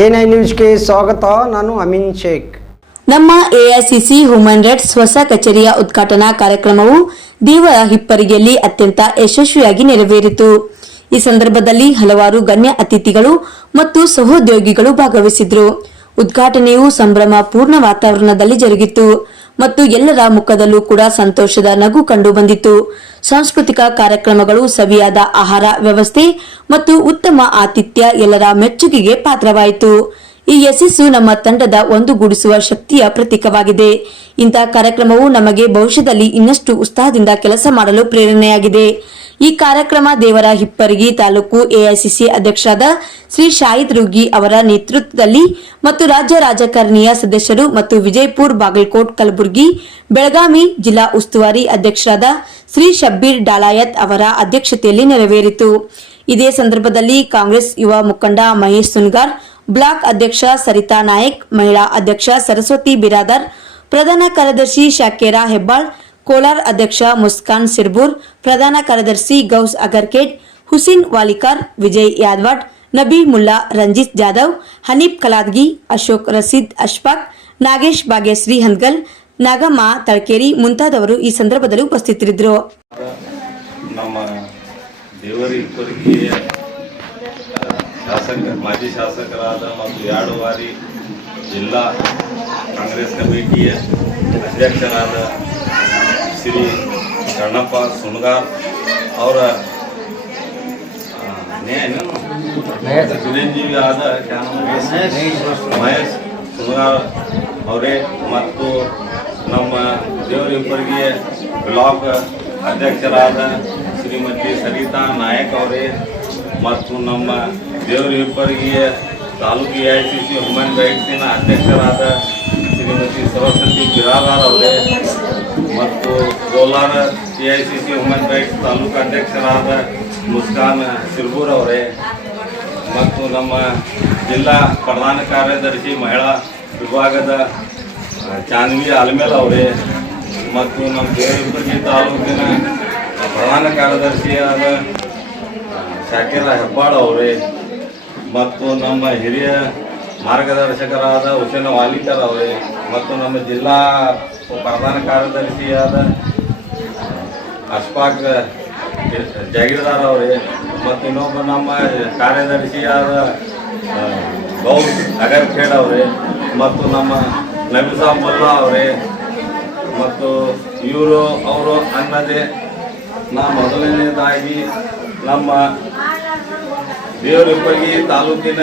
NI ನ್ಯೂಸ್ಗೆ ಸ್ವಾಗತ, ನಾನು ಅಮಿನ್ ಶೇಖ್. ನಮ್ಮ ಎಐಸಿಸಿ ಹ್ಯೂಮನ್ ರೈಟ್ಸ್ ಹೊಸ ಕಚೇರಿಯ ಉದ್ಘಾಟನಾ ಕಾರ್ಯಕ್ರಮವು ದೇವರ ಹಿಪ್ಪರಿಗೆಯಲ್ಲಿ ಅತ್ಯಂತ ಯಶಸ್ವಿಯಾಗಿ ನೆರವೇರಿತು. ಈ ಸಂದರ್ಭದಲ್ಲಿ ಹಲವಾರು ಗಣ್ಯ ಅತಿಥಿಗಳು ಮತ್ತು ಸಹೋದ್ಯೋಗಿಗಳು ಭಾಗವಹಿಸಿದ್ರು. ಉದ್ಘಾಟನೆಯು ಸಂಭ್ರಮ, ಪೂರ್ಣ ವಾತಾವರಣದಲ್ಲಿ ಜರುಗಿತು. ಮತ್ತು ಎಲ್ಲರ ಮುಖದಲ್ಲೂ ಕೂಡ ಸಂತೋಷದ ನಗು ಕಂಡು ಬಂದಿತು. ಸಾಂಸ್ಕೃತಿಕ ಕಾರ್ಯಕ್ರಮಗಳು, ಸವಿಯಾದ ಆಹಾರ ವ್ಯವಸ್ಥೆ ಮತ್ತು ಉತ್ತಮ ಆತಿಥ್ಯ ಎಲ್ಲರ ಮೆಚ್ಚುಗೆಗೆ ಪಾತ್ರವಾಯಿತು. ಈ ಯಶಸ್ಸು ನಮ್ಮ ತಂಡದ ಒಂದುಗೂಡಿಸುವ ಶಕ್ತಿಯ ಪ್ರತೀಕವಾಗಿದೆ. ಇಂತಹ ಕಾರ್ಯಕ್ರಮವು ನಮಗೆ ಭವಿಷ್ಯದಲ್ಲಿ ಇನ್ನಷ್ಟು ಉತ್ಸಾಹದಿಂದ ಕೆಲಸ ಮಾಡಲು ಪ್ರೇರಣೆಯಾಗಿದೆ. ಈ ಕಾರ್ಯಕ್ರಮ ದೇವರ ಹಿಪ್ಪರಗಿ ತಾಲೂಕು ಎಐಸಿಸಿ ಅಧ್ಯಕ್ಷರಾದ ಶ್ರೀ ಶಾಹಿದ್ ರುಗಿ ಅವರ ನೇತೃತ್ವದಲ್ಲಿ ಮತ್ತು ರಾಜ್ಯ ರಾಜಕಾರಣಿಯ ಸದಸ್ಯರು ಮತ್ತು ವಿಜಯಪುರ್ ಬಾಗಲಕೋಟ್ ಕಲಬುರಗಿ ಬೆಳಗಾವಿ ಜಿಲ್ಲಾ ಉಸ್ತುವಾರಿ ಅಧ್ಯಕ್ಷರಾದ ಶ್ರೀ ಶಬ್ಬೀರ್ ಡಾಲಾಯತ್ ಅವರ ಅಧ್ಯಕ್ಷತೆಯಲ್ಲಿ ನೆರವೇರಿತು. ಇದೇ ಸಂದರ್ಭದಲ್ಲಿ ಕಾಂಗ್ರೆಸ್ ಯುವ ಮುಖಂಡ ಮಹೇಶ್ ಸುನ್ಗಾರ್ ಬ್ಲಾಕ್ ಅಧ್ಯಕ್ಷ ಸರಿತಾ ನಾಯಕ್, ಮಹಿಳಾ ಅಧ್ಯಕ್ಷ ಸರಸ್ವತಿ ಬಿರಾದರ್, ಪ್ರಧಾನ ಕಾರ್ಯದರ್ಶಿ ಶಾಕೇರಾ ಹೆಬ್ಬಾಳ್, ಕೋಲಾರ್ ಅಧ್ಯಕ್ಷ ಮುಸ್ಕಾನ್ ಸಿರ್ಬೂರ್, ಪ್ರಧಾನ ಕಾರ್ಯದರ್ಶಿ ಗೌಸ್ ಅಗರ್ಕೇಟ್, ಹುಸೇನ್ ವಾಲಿಕಾರ್, ವಿಜಯ್ ಯಾದವಾಡ್ ನಬಿ ಮುಲ್ಲಾ, ರಂಜಿತ್ ಜಾಧವ್, ಹನೀಫ್ ಕಲಾದ್ಗಿ, ಅಶೋಕ್ ರಸೀದ್ ಅಶ್ಫಾಕ್, ನಾಗೇಶ್ ಭಾಗ್ಯಶ್ರೀ ಹನ್ಗಲ್ ನಾಗಮ್ಮ ತಳಕೇರಿ ಮುಂತಾದವರು ಈ ಸಂದರ್ಭದಲ್ಲಿ ಉಪಸ್ಥಿತರಿದ್ದರು. ಶಾಸಕ ಮಾಜಿ ಶಾಸಕರಾದ ಮತ್ತು ಎರಡು ಬಾರಿ ಜಿಲ್ಲಾ ಕಾಂಗ್ರೆಸ್ ಕಮಿಟಿಯ ಅಧ್ಯಕ್ಷರಾದ ಶ್ರೀ ಕಣ್ಣಪ್ಪ ಸುಣಗಾರ್ ಅವರ ಆ, ನೇನು? ಚಿರಂಜೀವಿ ಆದ ಕ್ಯಾ ನಾಮ? ಮಹೇಶ್ ಸುಣಗಾರ್ ಅವರೇ ಮತ್ತು ನಮ್ಮ ದೇವರಿಬ್ಬರಿಗೆ ಬ್ಲಾಕ್ ಅಧ್ಯಕ್ಷರಾದ ಶ್ರೀಮತಿ ಸರಿತಾ ನಾಯಕ್ ಅವರೇ ಮತ್ತು ನಮ್ಮ ದೇವರಿಬ್ಬರಿಗೆ taluk A I C C human ರೈಟ್ಸಿನ ಅಧ್ಯಕ್ಷರಾದ ಶ್ರೀಮತಿ ಸರಸ್ವತಿ ಬಿರಾದಾರ್ ಅವರೇ ಮತ್ತು Kolar A I C C human rights taluk ಅಧ್ಯಕ್ಷರಾದ ಮುಸ್ಕಾನ್ ಸಿರ್ಬೂರ್ ಅವರೇ ಮತ್ತು ನಮ್ಮ ಜಿಲ್ಲಾ ಪ್ರಧಾನ ಕಾರ್ಯದರ್ಶಿ ಮಹಿಳಾ ವಿಭಾಗದ ಚಾನ್ವಿ ಆಲ್ಮೇಲ್ ಅವರೇ ಮತ್ತು ನಮ್ಮ ದೇವರಿಬ್ಬರಿಗೆ ತಾಲೂಕಿನ ಪ್ರಧಾನ ಕಾರ್ಯದರ್ಶಿಯಾದ ಶಾಕಿರ ಹೆಬ್ಬಾಳ್ ಅವರೇ ಮತ್ತು ನಮ್ಮ ಹಿರಿಯ ಮಾರ್ಗದರ್ಶಕರಾದ ಹುಸೇನ ವಾಲಿಕರ್ ಅವರೇ ಮತ್ತು ನಮ್ಮ ಜಿಲ್ಲಾ ಪ್ರಧಾನ ಕಾರ್ಯದರ್ಶಿಯಾದ ಅಶ್ಫಾಕ್ ಜಾಗೀರ್ದಾರ್ ಅವರೇ ಮತ್ತು ಇನ್ನೊಬ್ಬ ನಮ್ಮ ಕಾರ್ಯದರ್ಶಿಯಾದ ಗೌಡ್ ಅಗರ್ಖೇಡ್ ಅವರೇ ಮತ್ತು ನಮ್ಮ ನಬಿಸಾ ಮುಲ್ಲಾ ಅವರೇ ಮತ್ತು ಇವರು ಅವರು ಅನ್ನದೇ, ನಾ ಮೊದಲನೇದಾಗಿ ನಮ್ಮ ದೇವರಿಪ್ಪಗಿ ತಾಲೂಕಿನ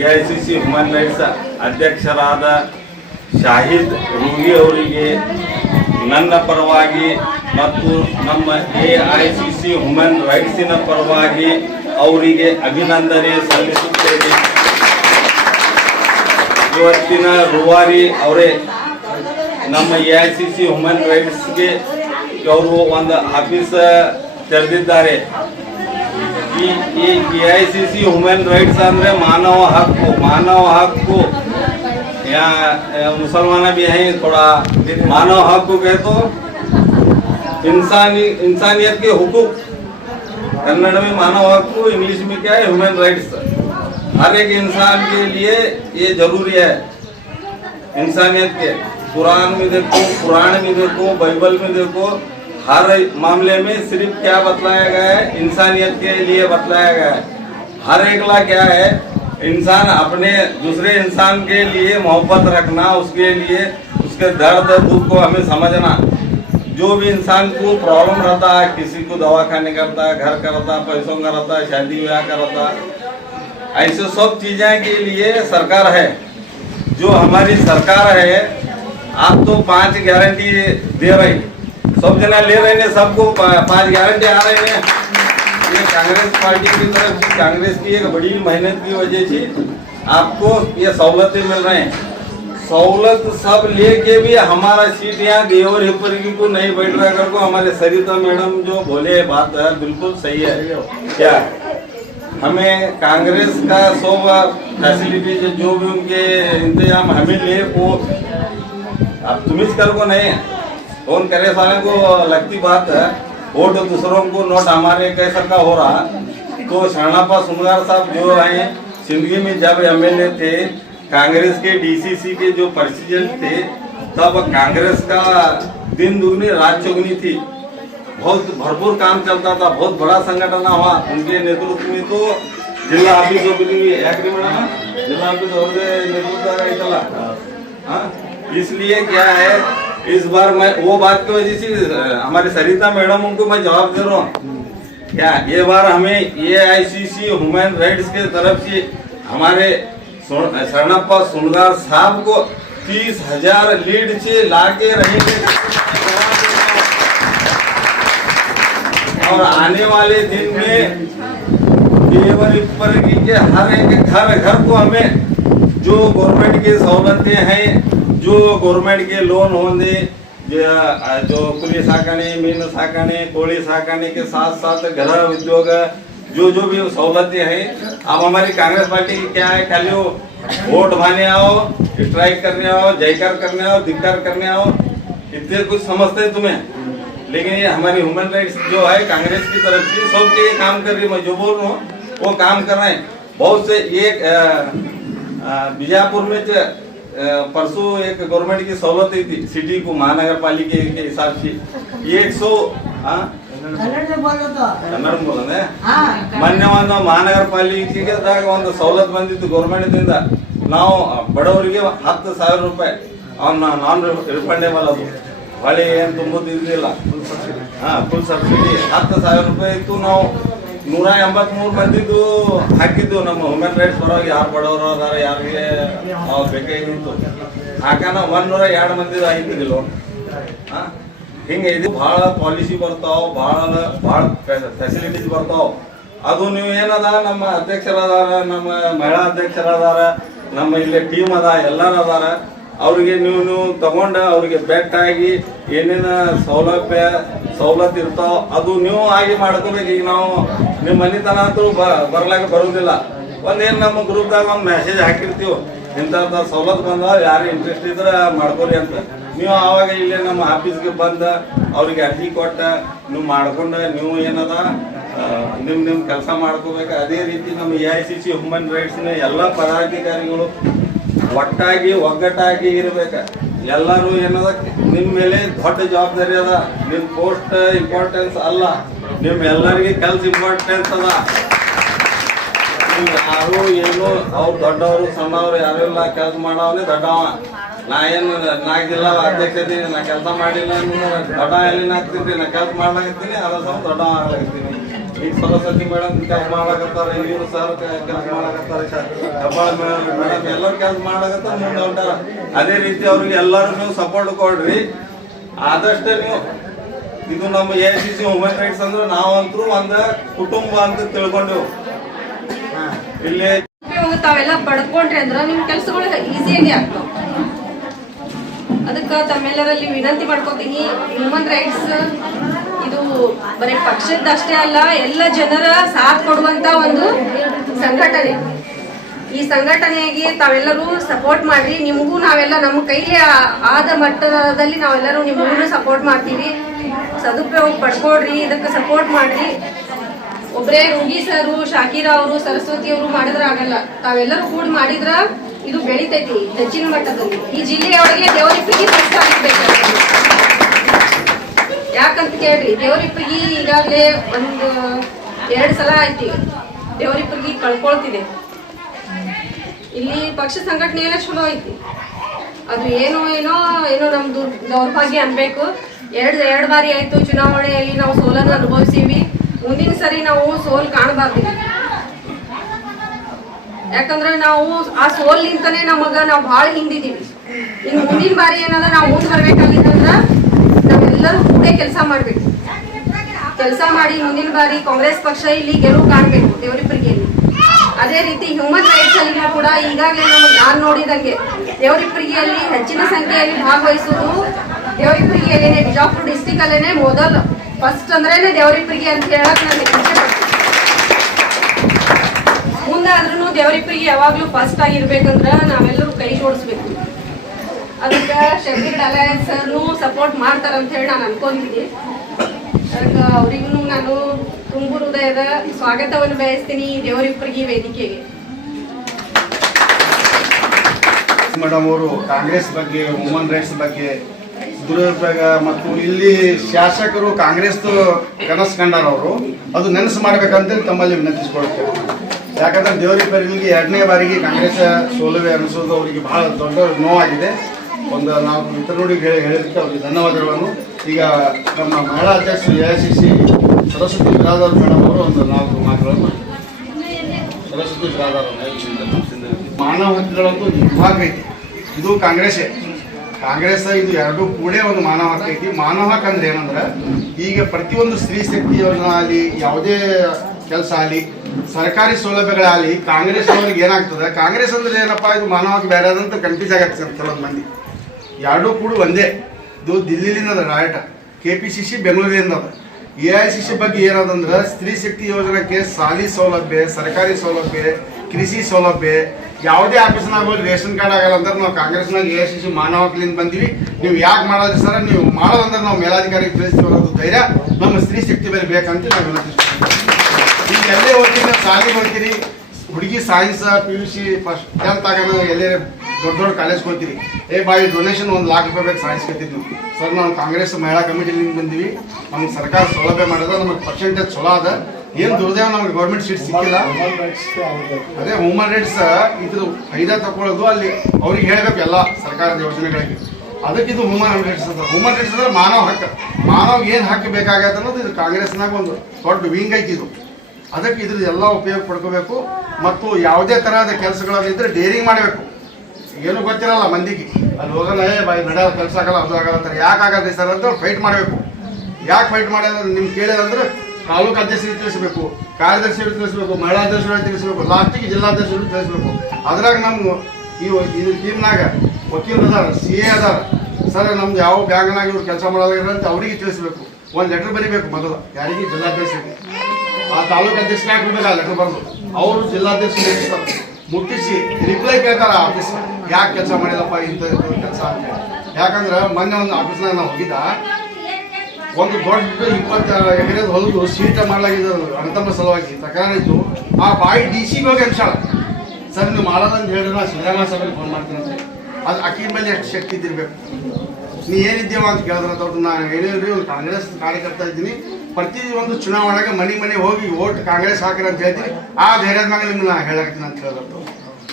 A I C C human rights ಅಧ್ಯಕ್ಷರಾದ ಶಾಹಿದ್ ರೂಗಿ ಅವರಿಗೆ ನನ್ನ ಪರವಾಗಿ ಮತ್ತು ನಮ್ಮ A I C C human ರೈಟ್ಸಿನ ಪರವಾಗಿ ಅವರಿಗೆ ಅಭಿನಂದನೆ ಸಲ್ಲಿಸುತ್ತೇನೆ. ಇವತ್ತಿನ ರೂವಾರಿ ಅವರೇ ನಮ್ಮ A I C C human ರೈಟ್ಸ್ಗೆ ಅವರು ಒಂದು ಆಫೀಸ್ ತೆರೆದಿದ್ದಾರೆ. ಈ ಈ A I C C human rights ಅಂದ್ರೆ ಮಾನವ ಹಕ್ಕು ಮಾನವ ಹಕ್ಕು या मुसलमान भी हैं थोड़ा मानव हक को कहे तो इंसानी इंसानियत के हुकूक कन्नड़ में मानव हक को इंग्लिश में क्या है ह्यूमन राइट्स हर एक इंसान के लिए ये जरूरी है इंसानियत के कुरान में देखो कुरान में देखो बाइबल में देखो हर मामले में सिर्फ़ क्या बतलाया गया है? इंसानियत के लिए बतलाया गया है। हर एक ला क्या है? इंसान अपने दूसरे इंसान के लिए मोहब्बत रखना, उसके लिए उसके दर्द, दुख को हमें समझना। जो भी इंसान को प्रॉब्लम रहता है, किसी को दवा खाने का रहता है, घर का रहता है, पैसों का रहता है, शादी ब्याह का रहता ऐसे सब चीज़ें के लिए सरकार है। जो हमारी सरकार है, आप तो पाँच गारंटी दे रहे सब जना ले रहे हैं सबको पाँच गारंटी आ रहे हैं। ये कांग्रेस पार्टी की तरफ़ से, कांग्रेस की एक बड़ी मेहनत की वजह से आपको ये सहूलतें मिल रहे हैं। सहूलत सब लेके भी हमारा सीट यहाँ देवर हिपरगी को नहीं बैठ रहा कर को हमारे सरिता मैडम जो बोले बात है, बिल्कुल सही है। क्या? हमें कांग्रेस का सब फैसिलिटीज़ जो भी उनके इंतज़ाम हमें लिए वो अब तुम्हें कर को नहीं है। उन करे सारे को, लगती बात है। वोट दूसरों को नोट हमारे कैसर का हो रहा तो शाणापा सुनगार साहब जो है सिंधगी में जब एमएलए थे, कांग्रेस के डीसीसी के जो प्रेसिडेंट थे, तब कांग्रेस का दिन दुगनी, रात चौगनी थी। बहुत भरपूर काम चलता था, बहुत बड़ा संगठन हुआ उनके नेतृत्व में तो। जिला ऑफ़िस याक्री मैडम जिला ऑफ़िस नेतृत्व हाँ, इसलिए क्या है इस बार मैं वो बात की वजह से हमारी सरिता मैडम, उनको मैं जवाब दे रहा हूँ। क्या ये बार हमें ए आई सी सी ह्यूमन राइट्स के तरफ़ से हमारे शरणप्पा सुनगार साहब को तीस हज़ार लीड से ला के रहेंगे। और आने वाले दिन में केवल ऊपर की के हर एक घर घर को हमें, जो गवर्नमेंट की सहूलतें हैं जो गवर्नमेंट के लोन होंगे जो कुली साकाने मीन साकाने कोಳಿ साकाने के साथ साथ घर उद्योग, जो जो भी सहूलतें हैं अब हमारी कांग्रेस पार्टी क्या है खाली वोट भाने आओ स्ट्राइक करने आओ, जयकार करने आओ, धिक्कार करने आओ, इतने कुछ समझते हैं तुम्हें। लेकिन ये हमारी ह्यूमन राइट्स जो है, कांग्रेस की तरफ़ से सबके ये काम कर रही है, मैं जो बोल रहा हूँ, वो काम कर रहे हैं। बहुत से ये बीजापुर में परसों एक गवर्नमेंट की सहूलत थी सिटी को महानगर पालिका के हिसाब से एक सौ हाँ ಕನ್ನಡ ಬೋಲನೆ ಮೊನ್ನೆ ಒಂದು ಮಹಾನಗರ ಪಾಲಿಕೆದಾಗ ಒಂದು ಸವಲತ್ತು ಬಂದಿತ್ತು ಗೌರ್ಮೆಂಟ್ ದಿಂದ ನಾವು ಬಡವರಿಗೆ ಹತ್ತು ಸಾವಿರ ರೂಪಾಯಿ ಅವನ್ನ ನಾನ್ ರಿಫಂಡೇಬಲ್ ಅದು ಹೊಳೆ ಏನ್ ತುಂಬುದು ಇದ್ದಿಲ್ಲ ಹಾ ಫುಲ್ ಸಬ್ಸಿಡಿ ಹತ್ತು ಸಾವಿರ ರೂಪಾಯಿ ಇತ್ತು ನಾವು ನೂರ ಎಂಬತ್ ಮೂರ್ ಮಂದಿದು ಹಾಕಿದ್ದು ನಮ್ಮ ಹ್ಯೂಮನ್ ರೈಟ್ಸ್ ಬರೋ ಯಾರು ಬಡವರು ಅದಾರ ಯಾರಿಗೆ ಬೇಕಾಗಿತ್ತು ಹಾಕನ ಒಂದ್ ನೂರ ಎರಡು ಮಂದಿದು ಆಗಿದ್ದಿಲ್ಲ ಹಿಂಗೆ ಇದು ಬಹಳ ಪಾಲಿಸಿ ಬರ್ತಾವ ಬಹಳ ಬಹಳ ಫೆಸಿಲಿಟೀಸ್ ಬರ್ತಾವ. ಅದು ನೀವು ಏನದ, ನಮ್ಮ ಅಧ್ಯಕ್ಷರದಾರ, ನಮ್ಮ ಮಹಿಳಾ ಅಧ್ಯಕ್ಷರದಾರ, ನಮ್ಮ ಇಲ್ಲಿ ಟೀಮ್ ಅದ, ಎಲ್ಲಾರು ಅದಾರ. ಅವ್ರಿಗೆ ನೀವು ನೀವು ತಗೊಂಡ ಅವ್ರಿಗೆ ಬೆಟ್ಟಾಗಿ ಏನೇನ ಸೌಲಭ್ಯ ಸವಲತ್ತು ಇರ್ತಾವ, ಅದು ನೀವು ಆಗಿ ಮಾಡ್ಕೋಬೇಕು. ಈಗ ನಾವು ನಿಮ್ಮ ಮನೆತನ ಅಂತೂ ಬರ್ಲಾಕ ಬರುದಿಲ್ಲ. ಒಂದೇನು ನಮ್ಮ ಗ್ರೂಪ್ದಾಗ ಒಂದು ಮೆಸೇಜ್ ಹಾಕಿರ್ತೀವಿ. ಇಂಥದ್ದು ಸವಲತ್ತು ಬಂದಾವ, ಯಾರು ಇಂಟ್ರೆಸ್ಟ್ ಇದ್ರೆ ಮಾಡ್ಕೊರಿ ಅಂತ. ನೀವು ಆವಾಗ ಇಲ್ಲೇ ನಮ್ಮ ಆಫೀಸ್ಗೆ ಬಂದ, ಅವ್ರಿಗೆ ಅರ್ಜಿ ಕೊಟ್ಟ, ನೀವು ಮಾಡ್ಕೊಂಡ, ನೀವು ಏನದ ನಿಮ್ಮ ನಿಮ್ಮ ನಿಮ್ ಕೆಲಸ ಮಾಡ್ಕೋಬೇಕು. ಅದೇ ರೀತಿ ನಮ್ಮ A I C C human ರೈಟ್ಸ್ನ ಎಲ್ಲ ಪದಾಧಿಕಾರಿಗಳು ಒಟ್ಟಾಗಿ ಒಗ್ಗಟ್ಟಾಗಿ ಇರ್ಬೇಕ. ಎಲ್ಲರೂ ಏನದ ನಿಮ್ಮ ಮೇಲೆ ದೊಡ್ಡ ಜವಾಬ್ದಾರಿ ಅದ ನಿಮ್ಮ ಪೋಸ್ಟ್ ಇಂಪಾರ್ಟೆನ್ಸ್ ಅಲ್ಲ ನಿಮ್ಮ ಎಲ್ಲರಿಗೆ ಕೆಲ್ಸ ಇಂಪಾರ್ಟೆನ್ಸ್ ಅದ. ಯಾರು ಏನು, ಅವ್ರು ದೊಡ್ಡವರು, ಸಣ್ಣವ್ರು ಯಾರೆಲ್ಲ ಕೆಲಸ ಮಾಡವನೇ ದೊಡ್ಡವ. ನಾ ಏನು ನಾಲ್ಕು ಜಿಲ್ಲಾ ಅಧ್ಯಕ್ಷ ಇದೀನಿ, ನಾ ಕೆಲಸ ಮಾಡಿಲ್ಲ ದೊಡ್ಡ ಎಲ್ಲಿನ ಆಗ್ತಿದ್ದೀನಿ ನಾ ಕೆಲಸ ಮಾಡ್ಲಾಕತ್ತೀನಿ ಅದ್ರ ದೊಡ್ಡವ ಆಗ್ಲಾಕತ್ತೀನಿ. ಈಗ ಸರಸ್ವತಿ ಮೇಡಮ್ ಕೆಲಸ ಮಾಡಕತ್ತಾರ, ಇವರು ಸರ್ ಕೆಲಸ ಮಾಡಕತ್ತಾರ ಹೆಬ್ಬಾಳ ಮೇಡಮ್ ಎಲ್ಲರೂ ಕೆಲಸ ಮಾಡಕತ್ತಾರ ಮುಂದೆ ಹೊಂಟಾರ ಅದೇ ರೀತಿ ಅವ್ರಿಗೆ ಎಲ್ಲರೂ ನೀವು ಸಪೋರ್ಟ್ ಕೊಡ್ರಿ. ಆದಷ್ಟು ನೀವು ಇದು ನಮ್ಮ A C C human rights ಅಂದ್ರೆ ನಾವಂತೂ ಒಂದ ಕುಟುಂಬ ಅಂತ ತಿಳ್ಕೊಂಡೆವು. ಇಲ್ಲಿ ತಾವೆಲ್ಲ ಪಡ್ಕೊಂಡ್ರಿ ಅಂದ್ರೆ ನಿಮ್ ಕೆಲಸಗಳು ಈಸಿಯಾಗಿ ಆಗ್ತಾವ. ಅದಕ್ಕ ತಮ್ಮೆಲ್ಲರಲ್ಲಿ ವಿನಂತಿ ಮಾಡ್ಕೊತೀನಿ ಹ್ಯೂಮನ್ ರೈಟ್ಸ್ ಬರೀ ಪಕ್ಷದಷ್ಟೇ ಅಲ್ಲ, ಎಲ್ಲ ಜನರ ಸಾಥ್ ಕೊಡುವಂತ ಒಂದು ಸಂಘಟನೆ. ಈ ಸಂಘಟನೆಗೆ ತಾವೆಲ್ಲರೂ ಸಪೋರ್ಟ್ ಮಾಡ್ರಿ. ನಿಮಗೂ ನಾವೆಲ್ಲ ನಮ್ಮ ಕೈಲಿ ಆದ ಮಟ್ಟದಲ್ಲಿ ನಾವೆಲ್ಲರೂ ನಿಮಗೂ ಸಪೋರ್ಟ್ ಮಾಡ್ತೀವಿ. ಸದುಪಯೋಗ ಪಡ್ಕೊಡ್ರಿ ಇದಕ್ಕೆ ಸಪೋರ್ಟ್ ಮಾಡ್ರಿ. ಒಬ್ಬರೇ ರುಗಿ ಸರು, ಶಾಕಿರ ಅವರು, ಸರಸ್ವತಿ ಅವರು ಮಾಡಿದ್ರ ಆಗಲ್ಲ. ತಾವೆಲ್ಲರೂ ಕೂಡ ಮಾಡಿದ್ರ ಇದು ಬೆಳಿತೈತಿ ಹೆಚ್ಚಿನ ಮಟ್ಟದಲ್ಲಿ. ಈ ಜಿಲ್ಲೆಯೊಳಗೆ ಆಗಿರ್ಬೇಕು ಯಾಕಂತ ಕೇಳ್ರಿ, ದೇವ್ರಿಪ್ಪಗಿ ಈಗಾಗಲೇ ಒಂದು ಎರಡು ಸಲ ಆಯ್ತು. ದೇವ್ರಿಪ್ಪಗಿ ಕಳ್ಕೊಳ್ತಿದೆ. ಇಲ್ಲಿ ಪಕ್ಷ ಸಂಘಟನೆ ಎಲ್ಲ ಚಲೋ ಐತಿ ಅದು ಏನೋ ಏನೋ ಏನೋ ನಮ್ದು ದೌರ್ಭಾಗ್ಯ ಅನ್ಬೇಕು. ಎರಡು ಎರಡು ಬಾರಿ ಆಯ್ತು ಚುನಾವಣೆಯಲ್ಲಿ ನಾವು ಸೋಲನ್ನು ಅನುಭವಿಸೀವಿ. ಮುಂದಿನ ಸರಿ ನಾವು ಸೋಲ್ ಕಾಣಬಾರ್ದು. ಯಾಕಂದ್ರೆ ನಾವು ಆ ಸೋಲ್ನಿಂದನೇ ನಮಗ ನಾವು ಭಾಳ ಹಿಂದಿದೀವಿ ಇನ್ನು ಮುಂದಿನ ಬಾರಿ ಏನಂದ್ರೆ ನಾವು ಮುಂದೆ ಬರ್ಬೇಕಾಗಿತ್ತಂದ್ರ ನಾವೆಲ್ಲರೂ ಕೂಡ ಕೆಲಸ ಮಾಡ್ಬೇಕು. ಕೆಲಸ ಮಾಡಿ ಮುಂದಿನ ಬಾರಿ ಕಾಂಗ್ರೆಸ್ ಪಕ್ಷ ಇಲ್ಲಿ ಗೆಲುವು ಕಾಣಬೇಕು ದೇವರಿಬ್ಬರಿಗೆ ಅದೇ ರೀತಿ ಹ್ಯೂಮನ್ ರೈಟ್ಸ್ ಅಲ್ಲಿ ಕೂಡ ಈಗಾಗಲೇ ನಾವು ನಾನು ನೋಡಿದಂಗೆ ದೇವರಿಪ್ಪರಿಗೆಯಲ್ಲಿ ಹೆಚ್ಚಿನ ಸಂಖ್ಯೆಯಲ್ಲಿ ಭಾಗವಹಿಸುವುದು ದೇವರಿಪ್ಪರಿಗೆಯಲ್ಲೇನೆ ಬಿಜಾಪುರ ಡಿಸ್ಟಿಕ್ ಅಲ್ಲೇನೆ ಮೊದಲು ಫಸ್ಟ್ ಅಂದ್ರೇನೆ ದೇವರಿಪ್ಪರಿಗೆ ಅಂತ ಹೇಳಕ್ ನನಗೆ ಮುಂದೆ ಮುಂದಾದ್ರೂ ದೇವರಿಪ್ಪರಿಗೆ ಯಾವಾಗ್ಲೂ ಫಸ್ಟ್ ಆಗಿರ್ಬೇಕಂದ್ರ ನಾವೆಲ್ಲರೂ ಕೈ ಜೋಡಿಸ್ಬೇಕು. ಅದಕ್ಕೆ ಶಬೀರ್ ಅಲಯನ್ಸ್ ಸರ್ನು ಸಪೋರ್ಟ್ ಮಾಡ್ತಾರಂತ ಹೇಳಿ ನಾನು ಅನ್ಕೊಂಡಿದ್ದೀನಿ ಅದಕ್ಕೆ ಅವ್ರಿಗೂ ನಾನು ತುಂಬ ಹೃದಯದ ಸ್ವಾಗತವನ್ನು ಬಯಸ್ತೀನಿ ದೇವರಿಬ್ಬರಿಗೆ ವೇದಿಕೆಗೆ. ಮೇಡಮ್ ಅವರು ಕಾಂಗ್ರೆಸ್ ಬಗ್ಗೆ ವುಮನ್ ರೈಟ್ಸ್ ಬಗ್ಗೆ ದುರುಪಯೋಗ ಮತ್ತು ಇಲ್ಲಿ ಶಾಸಕರು ಕಾಂಗ್ರೆಸ್ದು ಕನಸು ಕಂಡಾರ ಅವರು. ಅದು ನೆನಸು ಮಾಡ್ಬೇಕಂತೇಳಿ ತಮ್ಮಲ್ಲಿ ವಿನಂತಿಸ್ಕೊಳ್ತೇವೆ ಯಾಕಂದ್ರೆ ದೇವರಿಬ್ಬರಿಗೆ ಎರಡನೇ ಬಾರಿಗೆ ಕಾಂಗ್ರೆಸ್ ಸೋಲುವೆ ಅನಿಸೋದು ಅವರಿಗೆ ಬಹಳ ದೊಡ್ಡ ನೋವಾಗಿದೆ. ಒಂದು ನಾವು ಮಿತ್ರನೋಡಿಗೆ ಹೇಳಿ ಹೇಳಿದ್ದಕ್ಕೆ ಅವರಿಗೆ ಧನ್ಯವಾದಗಳನ್ನು. ಈಗ ನಮ್ಮ ಮಹಿಳಾ ಅಧ್ಯಕ್ಷರು A I C C Saraswati Biradar madam ಅವರು ಒಂದು ನಾಲ್ಕು ಮಾತುಗಳನ್ನು ಸರಸ್ವತಿ ಬಿರಾದರ್ ಮಾನವ ಹಕ್ಕುಗಳಂತೂ ವಿಭಾಗ ಐತಿ. ಇದು ಕಾಂಗ್ರೆಸ್ಸೇ. ಕಾಂಗ್ರೆಸ್ ಇದು ಎರಡು ಕೂಡ ಒಂದು ಮಾನವ ಹಕ್ಕು ಐತಿ. ಮಾನವ ಹಕ್ಕು ಅಂದ್ರೆ ಏನಂದ್ರೆ, ಈಗ ಪ್ರತಿಯೊಂದು ಸ್ತ್ರೀ ಶಕ್ತಿ ಯೋಜನೆ ಆಗಲಿ ಯಾವುದೇ ಕೆಲಸ ಆಗಲಿ, ಸರ್ಕಾರಿ ಸೌಲಭ್ಯಗಳಾಗಲಿ ಕಾಂಗ್ರೆಸ್ ಅವ್ರಿಗೆ ಏನಾಗ್ತದೆ? ಕಾಂಗ್ರೆಸ್ ಅಂದ್ರೆ ಏನಪ್ಪಾ? ಇದು ಮಾನವ ಹಕ್ಕು ಬೇರೆ ಅದಂತ ಕನ್ಫ್ಯೂಸ್ ಆಗತ್ತೆ ಸರ್ ಕೆಲವೊಂದು ಮಂದಿ. ಎರಡೂ ಕೂಡ ಒಂದೇ. ಇದು ದಿಲ್ಲಿಲಿಂದ ರಾಯಟ ಕೆ ಪಿ ಸಿ ಸಿ ಬೆಂಗಳೂರಿಂದ ಅದ. ಎ ಐ ಸಿ ಸಿ ಬಗ್ಗೆ ಏನದಂದ್ರೆ ಸ್ತ್ರೀ ಶಕ್ತಿ ಯೋಜನೆಗೆ ಸಾಲಿ ಸೌಲಭ್ಯ, ಸರ್ಕಾರಿ ಸೌಲಭ್ಯ, ಕೃಷಿ ಸೌಲಭ್ಯ, ಯಾವುದೇ ಆಫೀಸ್ನಾಗ ಹೋಗಿ ರೇಷನ್ ಕಾರ್ಡ್ ಆಗಲ್ಲ ಅಂದ್ರೆ ನಾವು ಕಾಂಗ್ರೆಸ್ನಾಗ ಎ ಐ ಸಿ ಸಿ ಮಾನವ ಬಂದೀವಿ. ನೀವು ಯಾಕೆ ಮಾಡೋದ್ರಿ ಸರ್? ನೀವು ಮಾಡೋದಂದ್ರೆ ನಾವು ಮೇಲಾಧಿಕಾರಿಗೆ ತಿಳಿಸ್ತೀವಿ ಅನ್ನೋದು ಧೈರ್ಯ. ನಮ್ಮ ಸ್ತ್ರೀ ಶಕ್ತಿ ಮೇಲೆ ಬೇಕಂತ ನಾವು ವಿನಂತಿಸ್ತೀವಿ ಈಗ ಎಲ್ಲೇ ಹೋಗ್ತೀರಿ, ಸಾಲಿಗೆ ಶಾಲೆಗೆ ಹುಡುಗಿ science P U C first tenth ಆಗೋಣ, ಎಲ್ಲೇ ದೊಡ್ಡ ದೊಡ್ಡ ಕಾಲೇಜ್ ಹೋಗ್ತೀವಿ ಏ ಬಾಯ್ ಡೊನೇಷನ್ ಒಂದು ಲಾಖ ರೂಪಾಯಿ ಬೇಕು ಸಾಯಿಸ್ಕೊತಿದ್ವಿ ಸರ್, ನಾವು ಕಾಂಗ್ರೆಸ್ ಮಹಿಳಾ ಕಮಿಟಿಲಿಂದ ಬಂದೀವಿ. ನಮ್ಗೆ ಸರ್ಕಾರ ಸೌಲಭ್ಯ ಮಾಡಿದ್ರೆ ನಮಗೆ ಪರ್ಸೆಂಟೇಜ್ ಚಲೋ ಅದ. ಏನು ದುರ್ದೇವ, ನಮಗೆ ಗೌರ್ಮೆಂಟ್ ಸೀಟ್ ಸಿಕ್ಕಿಲ್ಲ. ಅದೇ ಹ್ಯೂಮನ್ ರೈಟ್ಸ್ ಇದ್ರ ಫೈದಾ ತಗೊಳ್ಳೋದು ಅಲ್ಲಿ. ಅವ್ರಿಗೆ ಹೇಳ್ಬೇಕು ಎಲ್ಲ ಸರ್ಕಾರದ ಯೋಜನೆಗಳಿಗೆ. ಅದಕ್ಕೆ ಇದು ಹ್ಯೂಮನ್ ರೈಟ್ಸ್ ಅಂತ. ಹ್ಯೂಮನ್ ರೈಟ್ಸ್ ಅಂದ್ರೆ ಮಾನವ ಹಕ್ಕು. ಮಾನವ ಏನು ಹಕ್ಕು ಬೇಕಾಗತ್ತೆ ಅನ್ನೋದು ಇದು ಕಾಂಗ್ರೆಸ್ನಾಗ ಒಂದು ದೊಡ್ಡ ವಿಂಗ್ ಐತಿ ಇದು. ಅದಕ್ಕೆ ಇದ್ರದ್ದು ಎಲ್ಲ ಉಪಯೋಗ ಪಡ್ಕೋಬೇಕು. ಮತ್ತು ಯಾವುದೇ ತರಹದ ಕೆಲಸಗಳಲ್ಲಿದ್ದರೆ ಡೇರಿಂಗ್ ಮಾಡಬೇಕು. ಏನು ಗೊತ್ತಿರಲ್ಲ ಮಂದಿಗೆ. ಅಲ್ಲಿ ಹೋಗಲ್ಲ ಏ ಬಾಯಿ ನಡೆಯಲ್ಲ ಕೆಲಸ ಆಗಲ್ಲ, ಅದು ಆಗಲ್ಲ ಅಂತಾರೆ. ಯಾಕೆ ಆಗಲ್ಲ ಸರ್ ಅಂತ ಫೈಟ್ ಮಾಡಬೇಕು. ಯಾಕೆ ಫೈಟ್ ಮಾಡಿದ್ರೆ ನಿಮ್ಗೆ ಕೇಳಿದಂದ್ರೆ ತಾಲೂಕು ಅಧ್ಯಕ್ಷರಿಗೆ ತಿಳಿಸ್ಬೇಕು ಕಾರ್ಯದರ್ಶಿಗಳಿಗೆ ತಿಳಿಸ್ಬೇಕು ಮಹಿಳಾ ಅಧ್ಯಕ್ಷರಿಗೆ ತಿಳಿಸ್ಬೇಕು, ಲಾಸ್ಟಿಗೆ ಜಿಲ್ಲಾಧ್ಯಕ್ಷರಿಗೆ ತಿಳಿಸ್ಬೇಕು. ಅದ್ರಾಗ ನಮ್ಮ ಈ ಇದ್ರ ಟೀಮ್ನಾಗ ವಕೀಲರು ಅದಾರ ಸಿ ಎ ಅದಾರ. ಸರ್, ನಮ್ದು ಯಾವ ಬ್ಯಾಂಕ್ನಾಗ ಇವ್ರು ಕೆಲಸ ಮಾಡೋದಿಲ್ಲ ಅಂತ ಅವರಿಗೆ ತಿಳಿಸ್ಬೇಕು. ಒಂದು ಲೆಟರ್ ಬರಿಬೇಕು ಮೊದಲು. ಯಾರಿಗೆ? ಜಿಲ್ಲಾಧ್ಯಕ್ಷರಿಗೆ. ಆ ತಾಲೂಕು ಅಧ್ಯಕ್ಷರಿಗೆ ಹಾಕ್ಬಿಡ್ಬೇಕು, ಆ ಲೆಟರ್ ಬರೆದು. ಅವರು ಜಿಲ್ಲಾಧ್ಯಕ್ಷರು ಮುಟ್ಟಿಸಿ ರಿಪ್ಲೈ ಕೇಳ್ತಾರ ಆಫೀಸ್ ಯಾಕೆ ಕೆಲಸ ಮಾಡಿದಪ್ಪ ಇಂಥ ಕೆಲಸ ಅಂತ ಯಾಕಂದ್ರೆ ಮೊನ್ನೆ ಒಂದು ಆಫೀಸ್ನಾಗ ನಾವು ಹೋಗಿದ್ದ. ಒಂದು ದೊಡ್ಡ ಇಪ್ಪತ್ತು ಎಕರೆ ಹೊಲದು ಸೀಟ ಮಾಡಲಾಗಿದೆ ಅಣತಮ್ಮ ಸಲುವಾಗಿ. ತಕರಾರಿದ್ದು ಆ ಬಾಯಿ ಡಿ ಸಿ ಹೋಗಿ ಅನ್ಸಾಳ ಸರ್, ನೀವು ಮಾಡೋದಂತ ಹೇಳಿದ್ರೆ ನಾ ಸಿದ್ದರಾಮಯ್ಯ ಸಭೆಗೆ ಫೋನ್ ಮಾಡ್ತೀನಿ ಅಂತ ಅದು ಅಕ್ಕಿ ಮೇಲೆ ಎಷ್ಟು ಶಕ್ತಿ ಇದ್ದಿರ್ಬೇಕು? ನೀ ಏನಿದ್ದೀವ ಅಂತ ಕೇಳಿದ್ರೆ ದೊಡ್ಡ ನಾನು ಏನೇನು ಕಾಂಗ್ರೆಸ್ ಕಾರ್ಯಕರ್ತ ಇದ್ದೀನಿ. ಪ್ರತಿ ಒಂದು ಚುನಾವಣೆಗೆ ಮನೆ ಮನೆ ಹೋಗಿ ಓಟ್ ಕಾಂಗ್ರೆಸ್ ಹಾಕಿರಿ ಅಂತ ಹೇಳ್ತೀನಿ. ಆ ಧೈರ್ಯದ ಮ್ಯಾಗ ನಿಮ್ಗೆ ನಾ ಹೇಳಕ್ತೀನಿ ಅಂತ ಹೇಳಿದ್ರು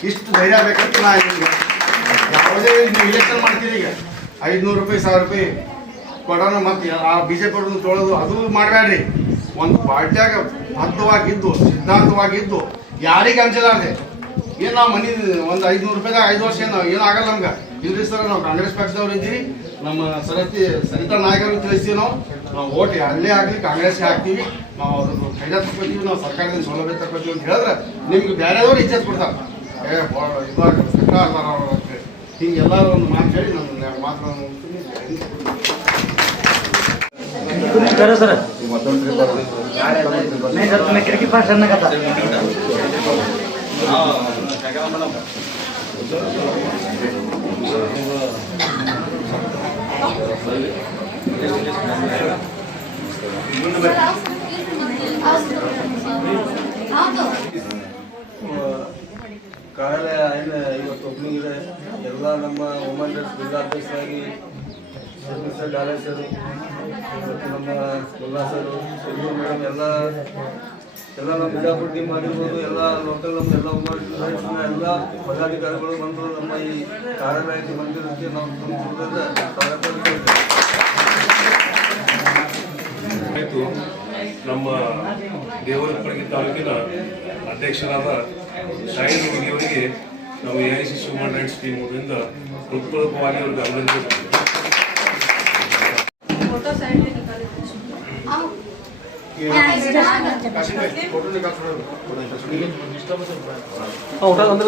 ಇಷ್ಟು ಧೈರ್ಯ ಬೇಕಂತ ನಾ ನಿಮ್ಗೆ ಯಾವುದೇ ನೀವು ಇಲೆಕ್ಷನ್ ಮಾಡ್ತೀರಿ ಈಗ. ಐದುನೂರು ರೂಪಾಯಿ, ಸಾವಿರ ರೂಪಾಯಿ ಕೊಡೋಣ ಮತ್ತೆ ಆ ಬಿ ಜೆ ಪಿ ತೊಳೋದು ಅದು ಮಾಡಬೇಡ್ರಿ. ಒಂದು ಪಾರ್ಟಿಯಾಗ ಬದ್ಧವಾಗಿದ್ದು, ಸಿದ್ಧಾಂತವಾಗಿದ್ದು ಯಾರಿಗೆ ಅಂಜಲಾರ್ದೆ ಏನು ನಾವು ಮನೆ ಒಂದು ಐದುನೂರು ರೂಪಾಯಿದಾಗ ಐದು ವರ್ಷ ಏನು ಏನು ಆಗಲ್ಲ ನಮ್ಗೆ. ಇಲ್ರಿ ಸರ್, ನಾವು ಕಾಂಗ್ರೆಸ್ ಪಕ್ಷದವ್ರು ಇದ್ದೀವಿ. ನಮ್ಮ ಸರತಿ, ಸರಿತಾ ನಾಯಕರು ತಿಳಿಸ್ತೀವಿ ನಾವು. ನಾವು ಓಟ್ ಅಲ್ಲೇ ಆಗಲಿ ಕಾಂಗ್ರೆಸ್ಗೆ ಹಾಕ್ತೀವಿ ನಾವು ಅದ್ರ ಫೈದಾ ತಕ್ಕೋತೀವಿ ನಾವು ಸರ್ಕಾರದಿಂದ ಸೌಲಭ್ಯ ತಕ್ಕೋತೀವಿ ಅಂತ ಹೇಳಿದ್ರೆ ನಿಮ್ಗೆ ಬೇರೆಯವರು ಇಜ್ಜತ್ ಕೊಡ್ತಾರೆ. ಏ ಇವಾಗ ಸರ್ಕಾರ ಅಂತೇಳಿ ಹಿಂಗೆಲ್ಲ ಒಂದು ಮಾತು ಹೇಳಿ ನನ್ನ ಮಾತು ನಾನು ಕಾರ್ಯಾಲಯ ಇವತ್ತು ಓಪನಿಂಗ್ ಇದೆ? ಎಲ್ಲ ನಮ್ಮ ವುಮನ್ ರೈಟ್ಸ್ ಜಿಲ್ಲಾಧ್ಯಕ್ಷರಾಗಿ ಸರ್ ಡಾಲೆ ಸರ್ ಮತ್ತು ನಮ್ಮ ಉಲ್ಲಾ ಸರು ಸುಧೀರ್ ಮೇಡಮ್ ಎಲ್ಲ ಎಲ್ಲ ನಮ್ಮ ಬಿಜಾಪುರ ಟೀಮ್ ಆಗಿರ್ಬೋದು, ಎಲ್ಲ ಲೋಕಲ್ ನಮ್ಮ ಎಲ್ಲ ವುಮನ್ ಎಲ್ಲ ಪದಾಧಿಕಾರಿಗಳು ಬಂದು ನಮ್ಮ ಈ ಕಾರ್ಯಾಲಯಕ್ಕೆ ಬಂದಿರೋದಕ್ಕೆ ನಾವು ತುಂಬ ಸ್ವಾಗತ ಇವತ್ತು ನಮ್ಮ ದೇವರಪಡಗಿ ತಾಲೂಕಿನ ಅಧ್ಯಕ್ಷರಾದ ಶಾಹಿದ್ ಅವರಿಗೆ ನಾವು A I C summer knights team ಅವರಿಂದ ಹೃತ್ಪೂರ್ವಕವಾಗಿ ಅವ್ರಿಗೆ ಅಭಿನಂದಿಸಿದ್ದಾರೆ ಊಟ ಅಂದ್ರೆ